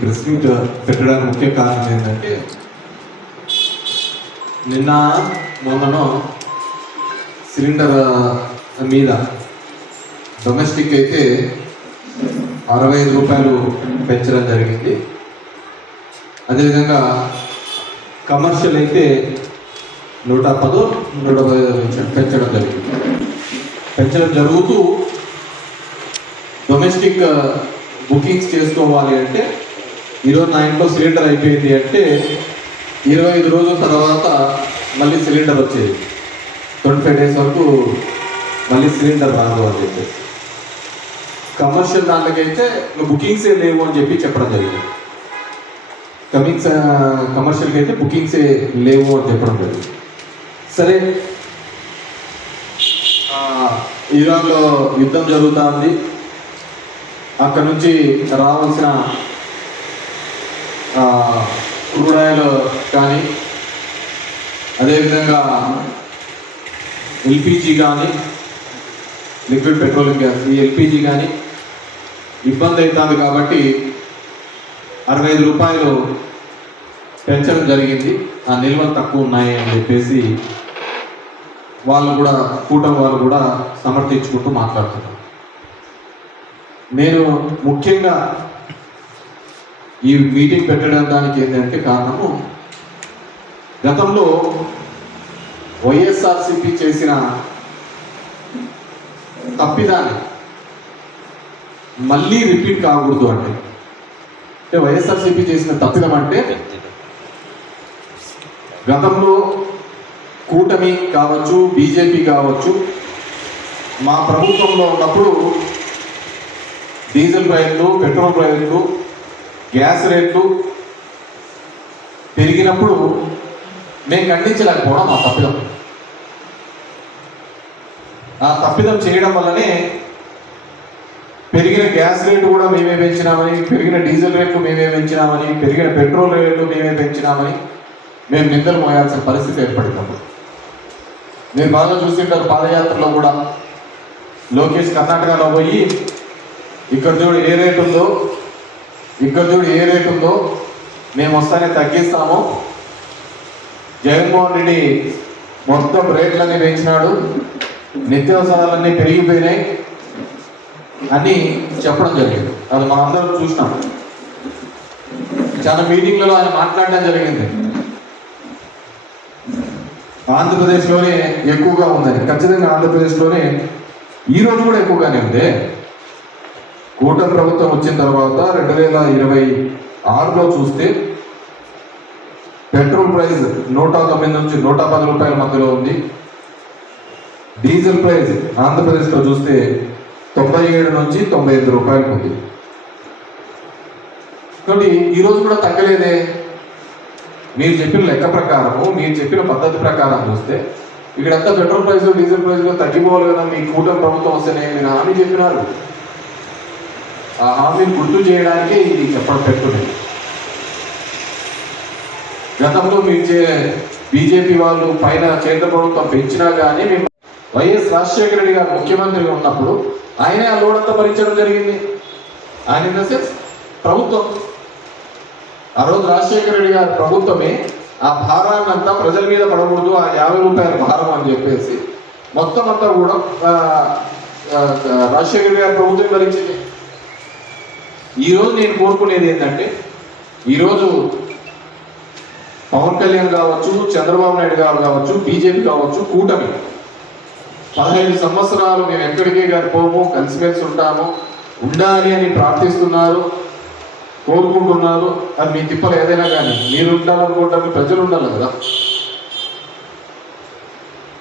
Press meet పెట్టడానికి ముఖ్య కారణం ఏంటంటే నిన్న మొన్ననో సిలిండర్ మీద డొమెస్టిక్ అయితే 65 రూపాయలు పెంచడం జరిగింది. అదేవిధంగా కమర్షియల్ అయితే 110, 115 పెంచడం జరిగింది. పెంచడం జరుగుతూ డొమెస్టిక్ బుకింగ్స్ చేసుకోవాలి అంటే ఈరోజు నా ఇంట్లో సిలిండర్ అయిపోయింది అంటే 25 రోజుల తర్వాత మళ్ళీ సిలిండర్ వచ్చేది. 25 డేస్ వరకు మళ్ళీ సిలిండర్ రాదు అని చెప్పేసి. కమర్షియల్ దాంట్లోకైతే బుకింగ్సే లేవు అని చెప్పి చెప్పడం జరిగింది. కమర్షియల్కి అయితే బుకింగ్సే లేవు అని చెప్పడం జరిగింది. సరే, ఇరాన్లో యుద్ధం జరుగుతుంది. అక్కడ నుంచి రావాల్సిన క్రూడ్ ఆయిల్ కానీ అదేవిధంగా ఎల్పిజి కానీ లిక్విడ్ పెట్రోలియం గ్యాస్ ఈ ఎల్పిజి కానీ ఇబ్బంది అవుతుంది కాబట్టి 65 రూపాయలు పెంచడం జరిగింది. ఆ నిల్వలు తక్కువ ఉన్నాయి అని చెప్పేసి వాళ్ళు కూడా కూటమి వాళ్ళు కూడా సమర్థించుకుంటూ మాట్లాడుతున్నారు. నేను ముఖ్యంగా ఈ మీటింగ్ పెట్టడానికి ఏంటంటే కారణము, గతంలో వైఎస్ఆర్సిపి చేసిన తప్పిదాన్ని మళ్ళీ రిపీట్ కాకూడదు. అంటే వైఎస్ఆర్సిపి చేసిన తప్పిదం అంటే గతంలో కూటమి కావచ్చు, బీజేపీ కావచ్చు, మా ప్రభుత్వంలో ఉన్నప్పుడు డీజిల్ రేట్లు, పెట్రోల్ రేట్లు, గ్యాస్ రేట్లు పెరిగినప్పుడు మేము ఖండించలేకపోవడం మా తప్పిదం. ఆ తప్పిదం చేయడం వల్లనే పెరిగిన గ్యాస్ రేటు కూడా మేమే పెంచినామని, పెరిగిన డీజిల్ రేట్లు మేమే పెంచినామని, పెరిగిన పెట్రోల్ రేట్లు మేమే పెంచినామని మేము నిందలు మోయాల్సిన పరిస్థితి ఏర్పడినప్పుడు మీరు బాగా చూసింటారు. పాదయాత్రలో కూడా లోకేష్ కర్ణాటకలో పోయి ఇక్కడ చూడు ఏ రేటు ఉందో, ఇక్కడ చూడు ఏ రేటు ఉందో, మేము వస్తానే తగ్గిస్తాము, జగన్మోహన్ రెడ్డి మొత్తం రేట్లన్నీ పెంచినాడు, నిత్యావసరాలన్నీ పెరిగిపోయినాయి అని చెప్పడం జరిగింది. అది మనం అందరం చూసినాం. చాలా మీటింగ్లలో ఆయన మాట్లాడడం జరిగింది. ఆంధ్రప్రదేశ్లోనే ఎక్కువగా ఉందని. ఖచ్చితంగా ఆంధ్రప్రదేశ్లోనే ఈరోజు కూడా ఎక్కువగానే ఉంది. కూటమి ప్రభుత్వం వచ్చిన తర్వాత 2026లో చూస్తే పెట్రోల్ ప్రైస్ 109 నుంచి 110 రూపాయల మధ్యలో ఉంది. డీజిల్ ప్రైస్ ఆంధ్రప్రదేశ్లో చూస్తే 97 నుంచి 95 రూపాయలకు ఉంది. కాబట్టి ఈరోజు కూడా తగ్గలేదే. మీరు చెప్పిన లెక్క ప్రకారము, మీరు చెప్పిన పద్ధతి ప్రకారం చూస్తే ఇక్కడంతా పెట్రోల్ ప్రైస్, డీజిల్ ప్రైస్లో తగ్గిపోవాలి కదా మీ కూటమి ప్రభుత్వం వస్తేనే మీరు హామీ చెప్పినారు. ఆ హామీని గుర్తు చేయడానికే ఇది చెప్పడం పెట్టుకునేది. గతంలో మీరు బీజేపీ వాళ్ళు పైన కేంద్ర ప్రభుత్వం పెంచినా కానీ మేము వైఎస్ రాజశేఖర రెడ్డి గారు ముఖ్యమంత్రిగా ఉన్నప్పుడు ఆయనే ఆ లోడంతా భరించడం జరిగింది. ఆయన ఇన్ ద సెన్స్ ప్రభుత్వం, ఆ రోజు రాజశేఖర రెడ్డి గారి ప్రభుత్వమే ఆ భారాన్ని అంతా ప్రజల మీద పడకూడదు, ఆ 50 రూపాయల భారం అని చెప్పేసి మొత్తం అంతా కూడా రాజశేఖర రెడ్డి గారి ప్రభుత్వం భరించింది. ఈరోజు నేను కోరుకునేది ఏంటంటే, ఈరోజు పవన్ కళ్యాణ్ కావచ్చు, చంద్రబాబు నాయుడు గారు కావచ్చు, బీజేపీ కావచ్చు, కూటమి 15 సంవత్సరాలు మేము ఎక్కడికే గారి పోము, కలిసిమెలిసి ఉంటాము, ఉండాలి అని ప్రార్థిస్తున్నారు, కోరుకుంటున్నారు. అది మీ తిప్పలు ఏదైనా కానీ మీరు ఉండాలనుకుంటారు, ప్రజలు ఉండాలి కదా.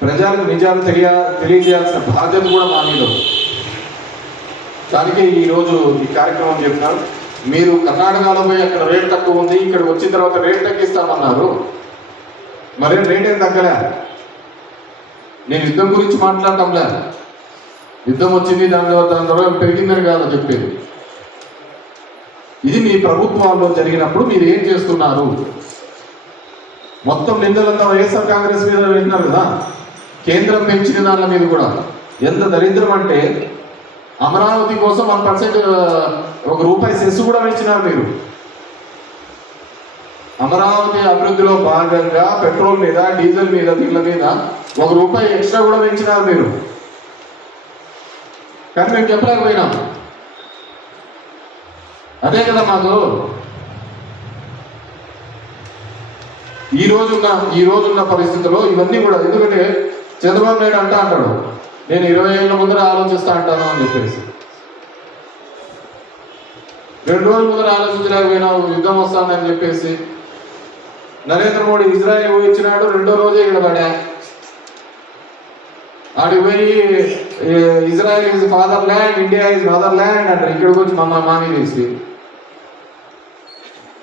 ప్రజలకు నిజాలు తెలియజేయాల్సిన బాధ్యత కూడా మా మీద. దానికి ఈరోజు ఈ కార్యక్రమం చెప్తున్నారు. మీరు కర్ణాటకలో పోయి అక్కడ రేట్ తక్కువ ఉంది, ఇక్కడ వచ్చిన తర్వాత రేట్ తగ్గిస్తామన్నారు. మరేం రేట్ ఏం తగ్గలే. నేను యుద్ధం గురించి మాట్లాడటంలే. యుద్ధం వచ్చింది, దాని తర్వాత పెరిగిందని కాదు చెప్పేది. ఇది మీ ప్రభుత్వాల్లో జరిగినప్పుడు మీరు ఏం చేస్తున్నారు? మొత్తం నిందలంతా వైఎస్ఆర్ కాంగ్రెస్ మీద వింటున్నారు కదా. కేంద్రం పెంచిన దాని మీద కూడా ఎంత దరిద్రం అంటే, అమరావతి కోసం 1% ₹1 సెస్ కూడా పెంచినారు మీరు. అమరావతి అభివృద్ధిలో భాగంగా పెట్రోల్ మీద, డీజిల్ మీద, వీళ్ళ మీద ₹1 ఎక్స్ట్రా కూడా పెంచినారు మీరు. కానీ మేము చెప్పలేకపోయినాం. అదే కదా మాకు ఈ రోజున్న పరిస్థితుల్లో ఇవన్నీ కూడా. ఎందుకంటే చంద్రబాబు నాయుడు అంటాడు, నేను 20 ఏళ్ళ ముందర ఆలోచిస్తా అంటాను అని చెప్పేసి. 2 రోజుల ముందర ఆలోచించలేకపోయినావు యుద్ధం వస్తుందని చెప్పేసి. నరేంద్ర మోడీ ఇజ్రాయెల్ పోయించినాడు, 2వ రోజే ఇక్కడ పడా. ఆడికి పోయి Israel is father land, India is mother land అంటారు. ఇక్కడికి వచ్చి మామీ వేసి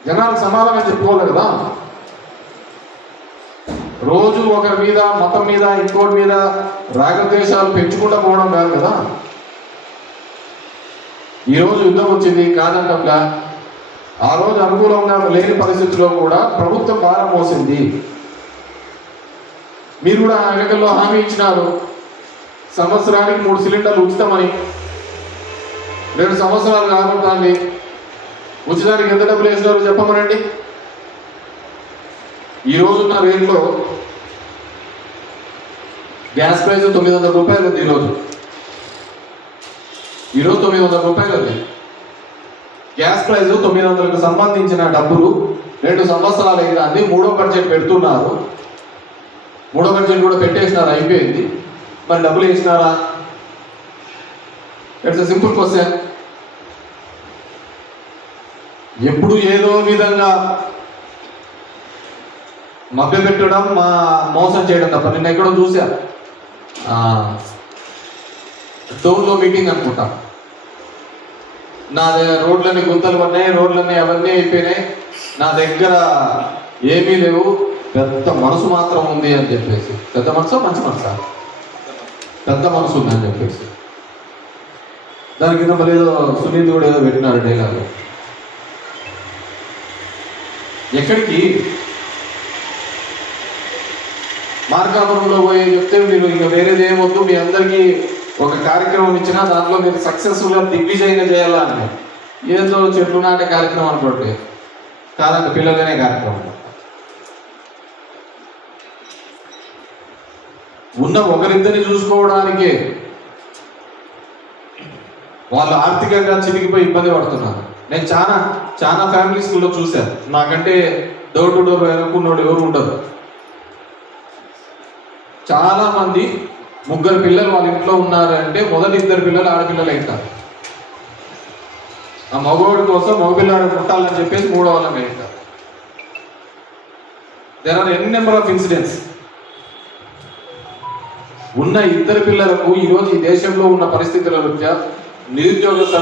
జనాలకు సమాధానం చెప్పుకోవాలి కదా. రోజు ఒకరి మీద, మతం మీద, ఇంకోటి మీద రాగద్వేషాలు పెంచుకుంటూ పోవడం కాదు కదా. ఈరోజు యుద్ధం వచ్చింది కాదంటంగా. ఆ రోజు అనుకూలంగా లేని పరిస్థితుల్లో కూడా ప్రభుత్వం భారం మోసింది. మీరు కూడా ఎన్నికల్లో హామీ ఇచ్చినారు, సంవత్సరానికి 3 సిలిండర్లు ఉచితమని. 2 సంవత్సరాలు కాకుండా ఉచితానికి ఎంత డబ్బులు వేసినారో చెప్పమనండి. ఈ రోజున్న రేట్లో గ్యాస్ ప్రైస్ ₹900 ఉంది. ఈరోజు ₹900 ఉంది గ్యాస్ ప్రైస్. 900కు సంబంధించిన డబ్బులు 2 సంవత్సరాలు అయింది. 3వ బడ్జెట్ పెడుతున్నారు. 3వ బడ్జెట్ కూడా పెట్టేసినారు, అయిపోయింది. మరి డబ్బులు వేసినారా? It's a simple question. ఎప్పుడు ఏదో విధంగా మభ్య పెట్టడం, మోసం చేయడం తప్ప. నిన్న ఎక్కడో చూసా, డోన్లో మీటింగ్ అనుకుంటా. నా రోడ్లన్నీ గుంతలు పడినాయి, రోడ్లన్నీ అవన్నీ అయిపోయినాయి, నా దగ్గర ఏమీ లేవు, పెద్ద మనసు మాత్రం ఉంది అని చెప్పేసి. పెద్ద మనసు, మంచి మనసా? పెద్ద మనసు ఉంది అని చెప్పేసి. దాని కింద మళ్ళీ ఏదో సునీల్ కూడా ఏదో పెట్టినారు డైలాగ్. ఎక్కడికి? మార్గాపురంలో పోయి చెప్తే మీరు ఇంకా వేరేది ఏమొద్దు, మీ అందరికీ ఒక కార్యక్రమం ఇచ్చినా దాంట్లో మీరు సక్సెస్ఫుల్గా దిగ్విజయంగా చేయాలని. ఏదో చెట్లు నాటే కార్యక్రమం అనుకోండి, కాదంటే పిల్లలనే కార్యక్రమం. ఉన్న ఒకరిద్దరిని చూసుకోవడానికే వాళ్ళు ఆర్థికంగా చితికిపోయి ఇబ్బంది పడుతున్నారు. నేను చాలా ఫ్యామిలీ స్కూల్లో చూశాను. నాకంటే డోర్ టు డోర్ అనుకున్నోడు ఎవరు ఉండదు. చాలా మంది 3 పిల్లలు వాళ్ళ ఇంట్లో ఉన్నారంటే మొదటి 2 పిల్లలు ఆడపిల్లలు అవుతారు. ఆ మగవాడి కోసం మగపిల్లాడు పుట్టాలని చెప్పేసి 3వ వాళ్ళని అవుతారు. There are N number of incidents. ఉన్న 2 పిల్లలకు ఈరోజు ఈ దేశంలో ఉన్న పరిస్థితుల రీత్యా నిరుద్యోగ